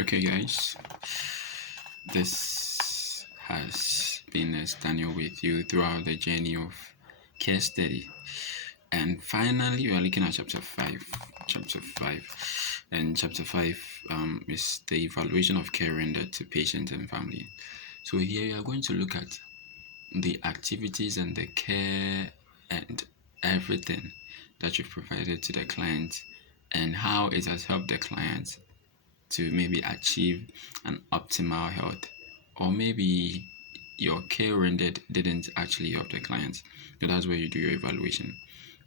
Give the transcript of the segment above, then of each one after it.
Okay, guys, this has been Daniel with you throughout the journey of case study, and finally, we are looking at chapter 5. And chapter 5 is the evaluation of care rendered to patient and family. So here we are going to look at the activities and the care and everything that you've provided to the client and how it has helped the client to maybe achieve an optimal health, or maybe your care rendered didn't actually help the client. So that's where you do your evaluation.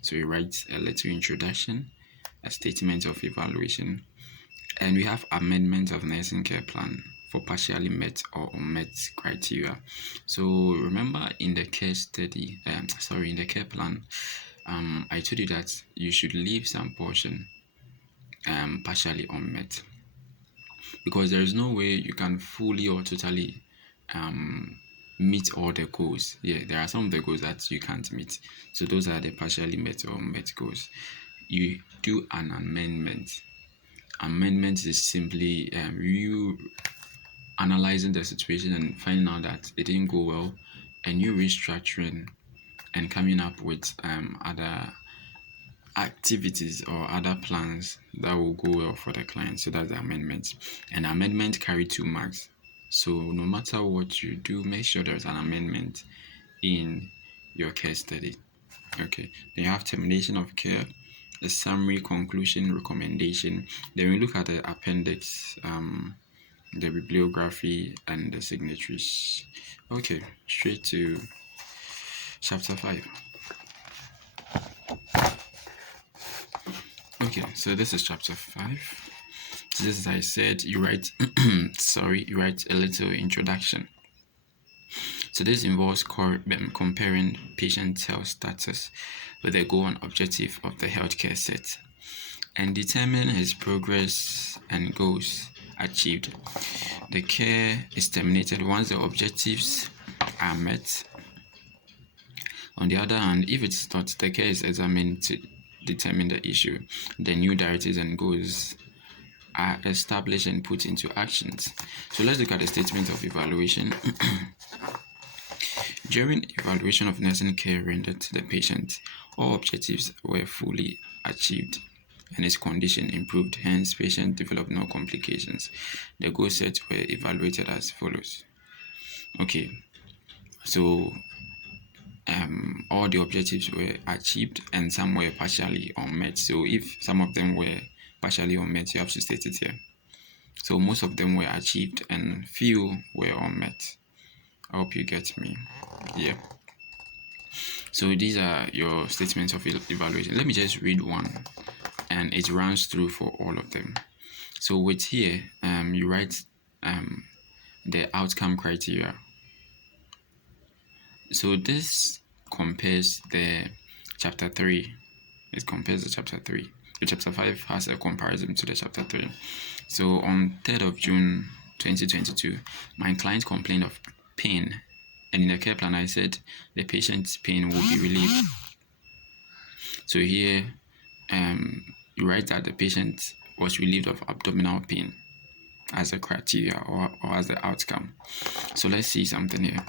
So you write a little introduction, a statement of evaluation, and we have amendment of nursing care plan for partially met or unmet criteria. So remember in the care study, in the care plan, I told you that you should leave some portion partially unmet, because there is no way you can fully or totally meet all the goals. Yeah, there are some of the goals that you can't meet. So those are the partially met or met goals. You do an amendment. Amendment is simply you analyzing the situation and finding out that it didn't go well, and you restructuring and coming up with other activities or other plans that will go well for the client. So that's the amendment. And amendment carry 2 marks. So no matter what you do, make sure there's an amendment in your case study. Okay, then you have termination of care, the summary, conclusion, recommendation. Then we look at the appendix, the bibliography, and the signatories. Okay, straight to chapter 5. Okay, so this is chapter 5. Just as I said, you write you write a little introduction. So this involves comparing patient health status with the goal and objective of the healthcare set, and determine his progress and goals achieved. The care is terminated once the objectives are met. On the other hand, if it's not, the care is examined to determine the issue. The new directives and goals are established and put into actions. So let's look at the statement of evaluation. During evaluation of nursing care rendered to the patient, all objectives were fully achieved and his condition improved, hence patient developed no complications. The goals set were evaluated as follows. Okay, so all the objectives were achieved and some were partially unmet. So if some of them were partially unmet, you have to state it here. So most of them were achieved and few were unmet. I hope you get me. Yeah. So these are your statements of evaluation. Let me just read one, and it runs through for all of them. So with here, you write the outcome criteria. So this compares the chapter 3. It compares the chapter 3. The chapter 5 has a comparison to the chapter 3. So on 3rd of June 2022, my client complained of pain, and in the care plan I said the patient's pain will be relieved. So here you write that the patient was relieved of abdominal pain as a criteria or as the outcome. So let's see something here.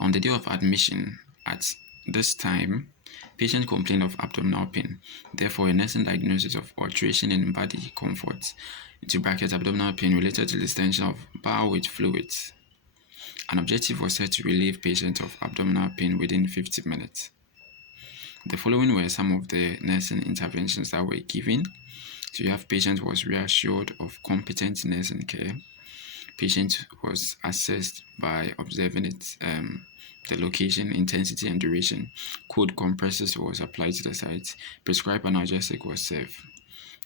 On the day of admission at this time, patient complained of abdominal pain. Therefore, a nursing diagnosis of alteration in body comfort, into brackets abdominal pain related to distension of bowel with fluids. An objective was set to relieve patient of abdominal pain within 50 minutes. The following were some of the nursing interventions that were given. So you have patient was reassured of competent nursing care. Patient was assessed by observing it, the location, intensity, and duration. Cold compresses was applied to the site. Prescribed analgesic was served.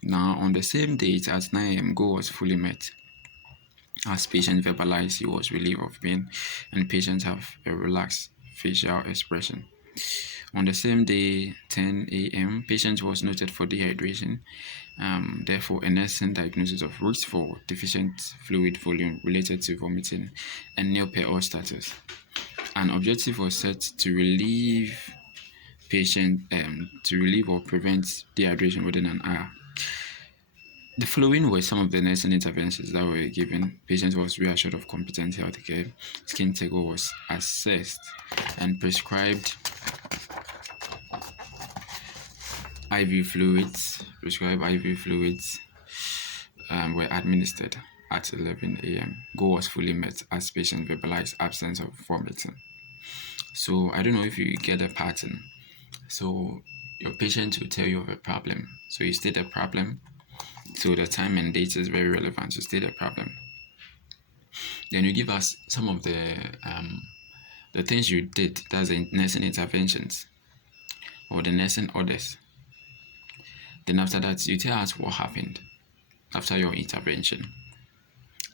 Now, on the same date at 9 a.m., goal was fully met. As patient verbalized, he was relieved of pain, and patients have a relaxed facial expression. On the same day, 10 a.m., patient was noted for dehydration. Therefore, a nursing diagnosis of risk for deficient fluid volume related to vomiting and nil per status. An objective was set to relieve patient or prevent dehydration within an hour. The following were some of the nursing interventions that were given. Patient was reassured of competent health care. Skin tego was assessed and prescribed IV fluids. Were administered at 11 a.m. Goal was fully met as patient verbalized absence of vomiting. So I don't know if you get a pattern. So your patient will tell you of a problem. So you state a problem. So the time and date is very relevant. You state a problem. Then you give us some of the things you did. That's the nursing interventions or the nursing orders. Then after that, you tell us what happened after your intervention.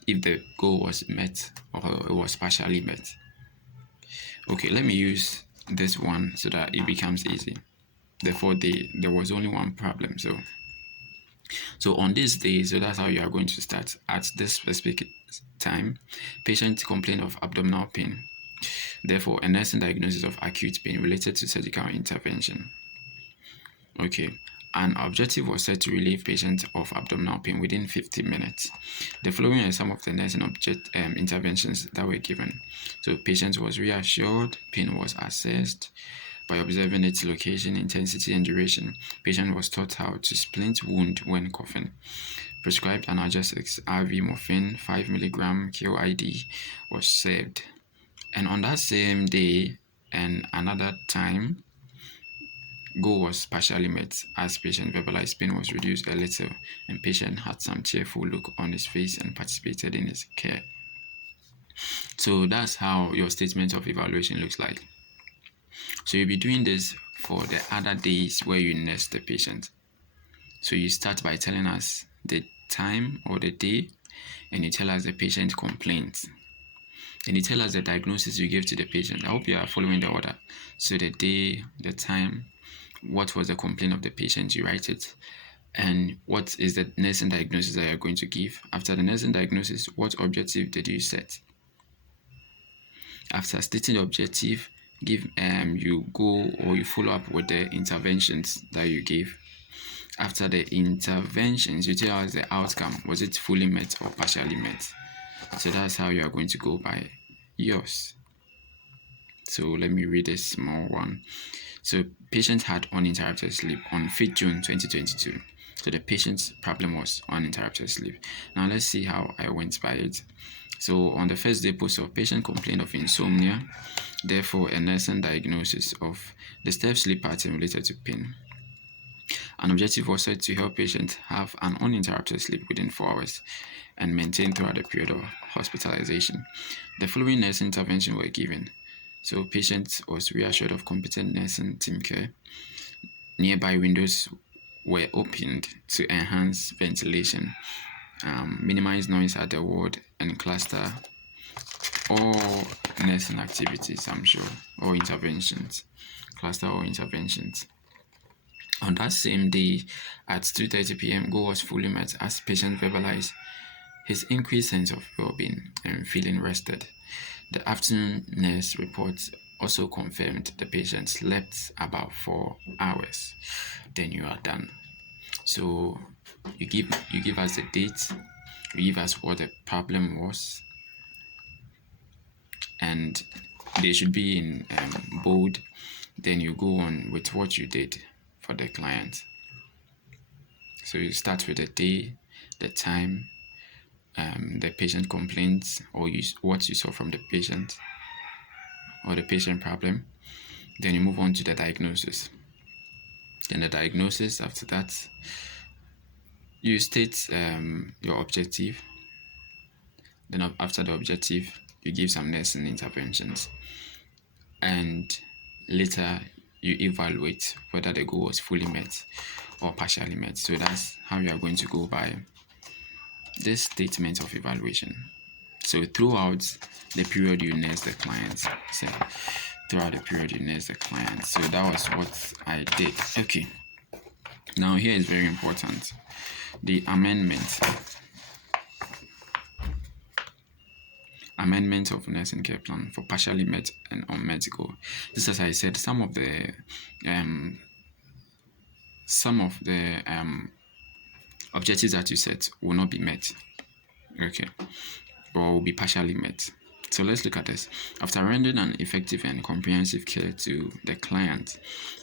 If the goal was met or it was partially met. Okay, let me use this one so that it becomes easy. The 4th day, there was only one problem. So on this day, so that's how you are going to start. At this specific time, patient complained of abdominal pain. Therefore, a nursing diagnosis of acute pain related to surgical intervention. Okay, an objective was set to relieve patient of abdominal pain within 50 minutes. The following are some of the nursing interventions that were given. So patient was reassured, pain was assessed by observing its location, intensity, and duration. Patient was taught how to splint wound when coughing. Prescribed analgesics, IV morphine, 5 mg QID was served. And on that same day and another time, goal was partially met as patient verbalized pain was reduced a little and patient had some cheerful look on his face and participated in his care. So that's how your statement of evaluation looks like. So you'll be doing this for the other days where you nurse the patient. So you start by telling us the time or the day, and you tell us the patient complaint. And you tell us the diagnosis you gave to the patient. I hope you are following the order. So the day, the time, what was the complaint of the patient, you write it. And what is the nursing diagnosis that you're going to give? After the nursing diagnosis, what objective did you set? After stating the objective, you go or you follow up with the interventions that you gave. After the interventions, you tell us the outcome. Was it fully met or partially met? So that's how you are going to go by yours. So let me read a small one. So patient had uninterrupted sleep on 5th June 2022. So the patient's problem was uninterrupted sleep. Now let's see how I went by it. So on the first day post-op, patient complained of insomnia, therefore a nursing diagnosis of disturbed sleep pattern related to pain. An objective was set to help patients have an uninterrupted sleep within 4 hours and maintain throughout the period of hospitalization. The following nursing intervention were given. So patient was reassured of competent nursing team care. Nearby windows were opened to enhance ventilation, minimize noise at the ward, and cluster all nursing activities, I'm sure, or interventions. Cluster all interventions. On that same day, at 2:30 p.m., goal was fully met as patient verbalized his increased sense of well-being and feeling rested. The afternoon nurse report also confirmed the patient slept about 4 hours. Then you are done. So you give us the date, you give us what the problem was, and they should be in bold. Then you go on with what you did for the client. So you start with the day, the time, the patient complaints, or what you saw from the patient or the patient problem. Then you move on to the diagnosis. Then the diagnosis, after that, you state your objective. Then after the objective, you give some nursing interventions. And later, you evaluate whether the goal was fully met or partially met. So that's how you are going to go by this statement of evaluation. So throughout the period you nurse the client. So that was what I did. Okay. Now here is very important. The amendment of nursing care plan for partially met and unmet goal. This, as I said, some of the objectives that you set will not be met. Okay, or will be partially met. So let's look at this. After rendering an effective and comprehensive care to the client,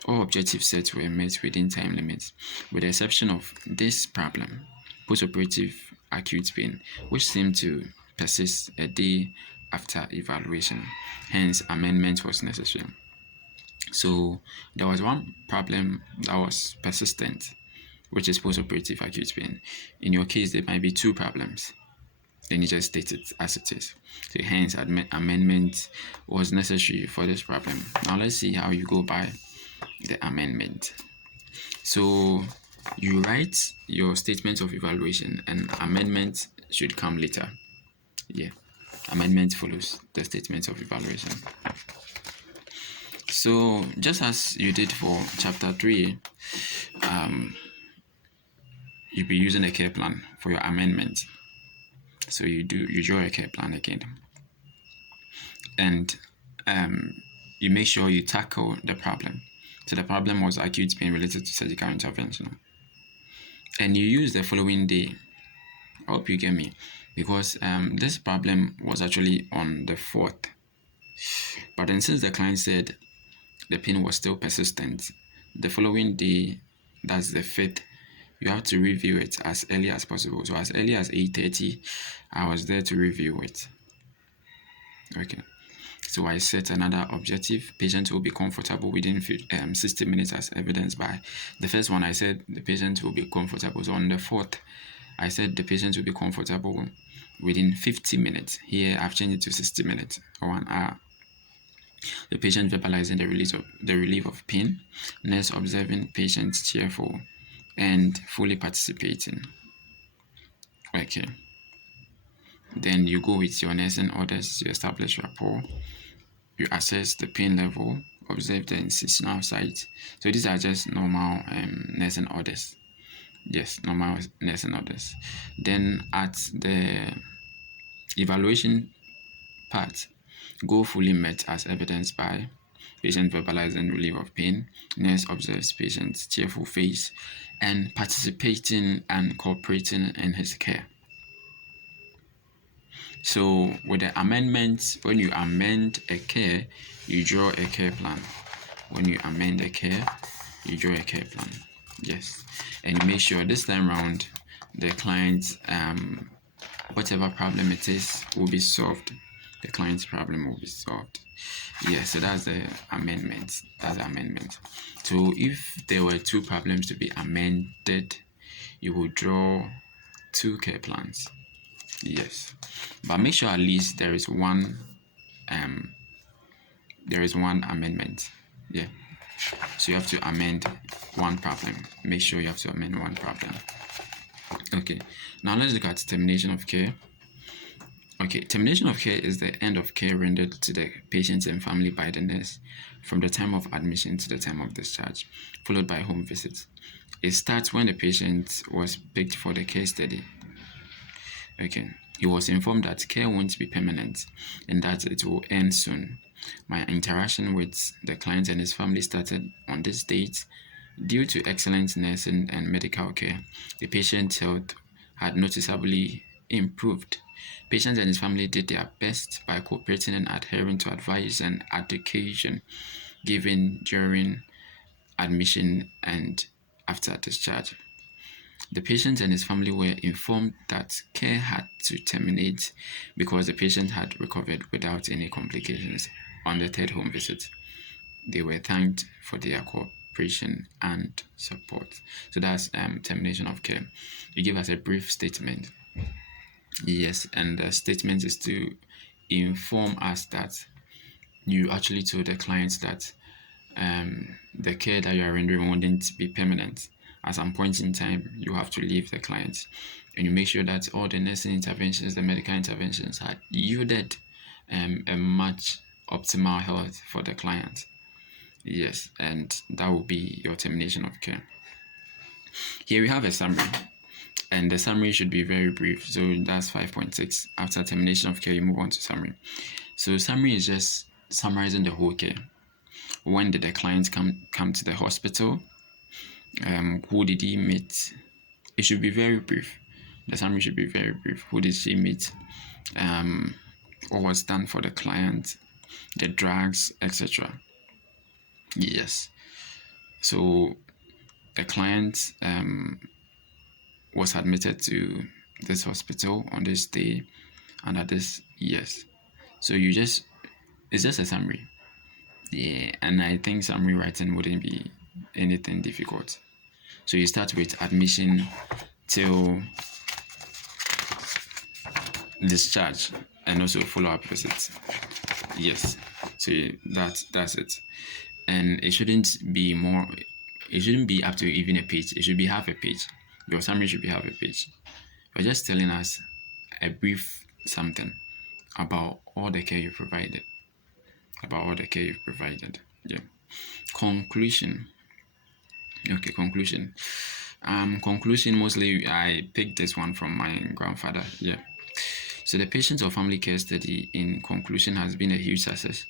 all objectives set were met within time limits, with the exception of this problem, postoperative acute pain, which seemed to persist a day after evaluation. Hence, amendment was necessary. So there was one problem that was persistent, which is postoperative acute pain. In your case, there might be two problems. Then you just state it as it is. So hence, amendment was necessary for this problem. Now let's see how you go by the amendment. So you write your statement of evaluation, and amendment should come later. Yeah, amendment follows the statement of evaluation. So just as you did for chapter 3, you'll be using a care plan for your amendment. So you draw a care plan again, and you make sure you tackle the problem. So the problem was acute pain related to surgical intervention, and you use the following day. I hope you get me, because this problem was actually on the 4th, but then since the client said the pain was still persistent, the following day, that's the 5th, you have to review it as early as possible. So as early as 8:30, I was there to review it. Okay, so I set another objective. Patient will be comfortable within 60 minutes, as evidenced by the first one. I said the patient will be comfortable. So on the 4th, I said the patient will be comfortable within 50 minutes. Here I've changed it to 60 minutes or 1 hour. The patient verbalizing the relief of pain, nurse observing patient cheerful and fully participating. Okay. Then you go with your nursing orders to establish rapport. You assess the pain level, observe the incisional site. So these are just normal nursing orders. Yes, normal nursing orders. Then at the evaluation part, go fully met as evidenced by patient verbalizing relief of pain, nurse observes patient's cheerful face, and participating and cooperating in his care. So with the amendments, when you amend a care, you draw a care plan. When you amend a care, you draw a care plan. Yes, and you make sure this time around the client's whatever problem it is will be solved. The client's problem will be solved. Yes, so that's the amendment. That's the amendment. So if there were two problems to be amended, you will draw two care plans. Yes, but make sure at least there is one amendment. Yeah, so you have to amend one problem. Make sure you have to amend one problem. Okay, now let's look at termination of care. Okay, termination of care is the end of care rendered to the patient and family by the nurse from the time of admission to the time of discharge, followed by home visits. It starts when the patient was picked for the case study. Okay, he was informed that care won't be permanent and that it will end soon. My interaction with the client and his family started on this date. Due to excellent nursing and medical care, the patient's health had noticeably improved. Patient and his family did their best by cooperating and adhering to advice and education given during admission and after discharge. The patient and his family were informed that care had to terminate because the patient had recovered without any complications on the third home visit. They were thanked for their cooperation and support. So that's termination of care. You give us a brief statement. Yes, and the statement is to inform us that you actually told the client that the care that you are rendering wouldn't be permanent. At some point in time, you have to leave the client, and you make sure that all the nursing interventions, the medical interventions, had yielded a much optimal health for the client. Yes, and that will be your termination of care. Here we have a summary, and the summary should be very brief. So that's 5.6. After termination of care, you move on to summary. So summary is just summarizing the whole care. When did the client come to the hospital? Who did he meet? it should be very brief. The summary should be very brief. Who did she meet? What was done for the client, the drugs, etc. Yes. So the client was admitted to this hospital on this day and at this. Yes. So it's just a summary. Yeah, and I think summary writing wouldn't be anything difficult. So you start with admission till discharge and also follow-up visits. Yes. So that's it. And it shouldn't be up to even a page. It should be half a page. Your summary should be half a page. You're just telling us a brief something about all the care you provided. Yeah. Conclusion. Okay, conclusion. Conclusion, mostly I picked this one from my grandfather. Yeah. So the patient or family care study in conclusion has been a huge success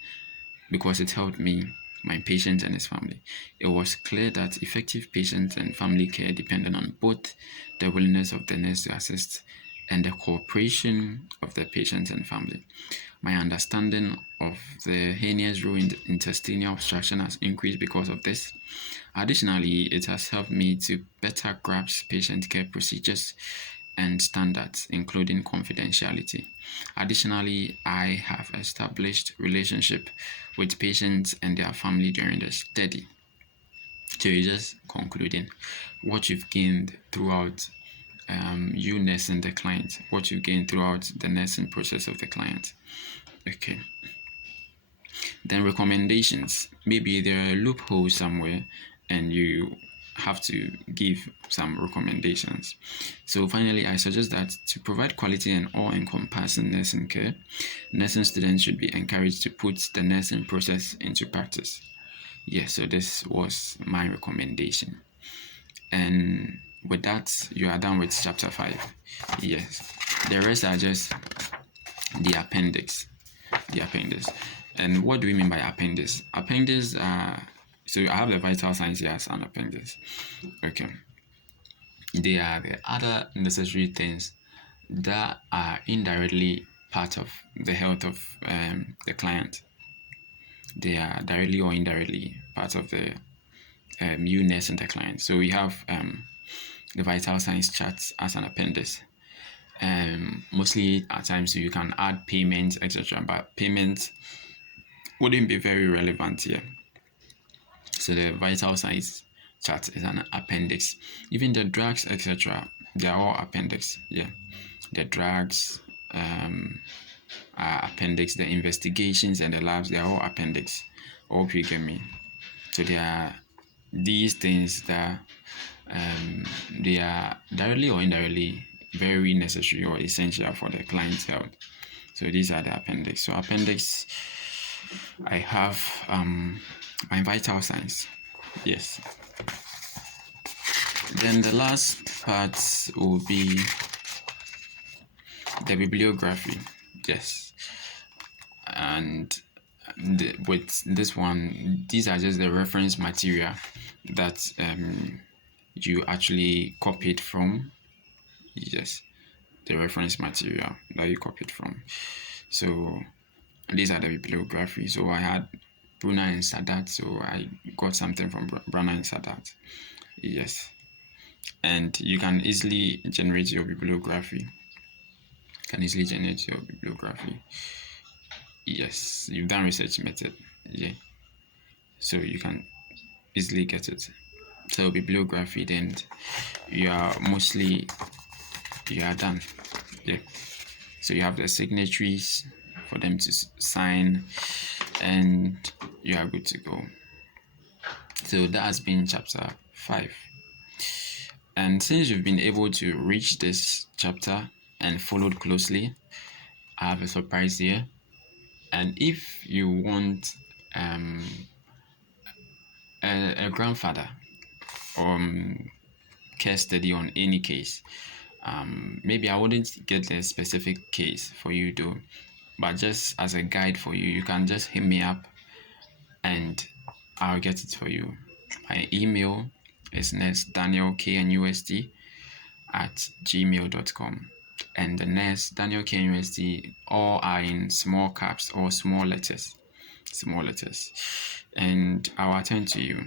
because it helped me, my patient and his family. It was clear that effective patient and family care depended on both the willingness of the nurse to assist and the cooperation of the patient and family. My understanding of the heinous role in intestinal obstruction has increased because of this. Additionally, it has helped me to better grasp patient care procedures and standards, including confidentiality. Additionally, I have established relationship with patients and their family during the study. So you're just concluding what you've gained throughout you nursing the client, what you gain throughout the nursing process of the client. Okay. Then recommendations. Maybe there are loopholes somewhere and you have to give some recommendations. So finally, I suggest that to provide quality and all-encompassing nursing care, nursing students should be encouraged to put the nursing process into practice. Yes, so this was my recommendation. And with that, you are done with chapter 5. Yes, the rest are just the appendix. And what do we mean by appendix? Appendix, so I have the vital signs here as an appendix. Okay. They are the other necessary things that are indirectly part of the health of the client. They are directly or indirectly part of the illness in the client. So we have the vital signs charts as an appendix. Mostly at times you can add payments, etc., but payments wouldn't be very relevant here. So the vital signs chart is an appendix. Even the drugs, etc., they are all appendix. Yeah, the drugs are appendix. The investigations and the labs, they are all appendix. All you get me. So they are these things that they are directly or indirectly very necessary or essential for the client's health. So these are the appendix. So appendix, I have my vital signs. Yes. Then the last part will be the bibliography. Yes. And with this one, these are just the reference material that you actually copied from. Yes, the reference material that you copied from. So these are the bibliography. So I had Brunner and Sadat, so I got something from Brunner and Sadat. Yes, and you can easily generate your bibliography. Yes, you've done research method. Yeah, so you can easily get it. So bibliography, then you are done. Yeah, so you have the signatories for them to sign and you are good to go. So that has been chapter 5. And since you've been able to reach this chapter and followed closely, I have a surprise here. And if you want a grandfather case study on any case, maybe I wouldn't get a specific case for you though, but just as a guide for you, you can just hit me up and I'll get it for you. My email is nursedanielknust danielk@gmail.com. And the next, Daniel K USD, all are in small caps or small letters. Small letters. And I'll attend to you.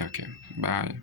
Okay, bye.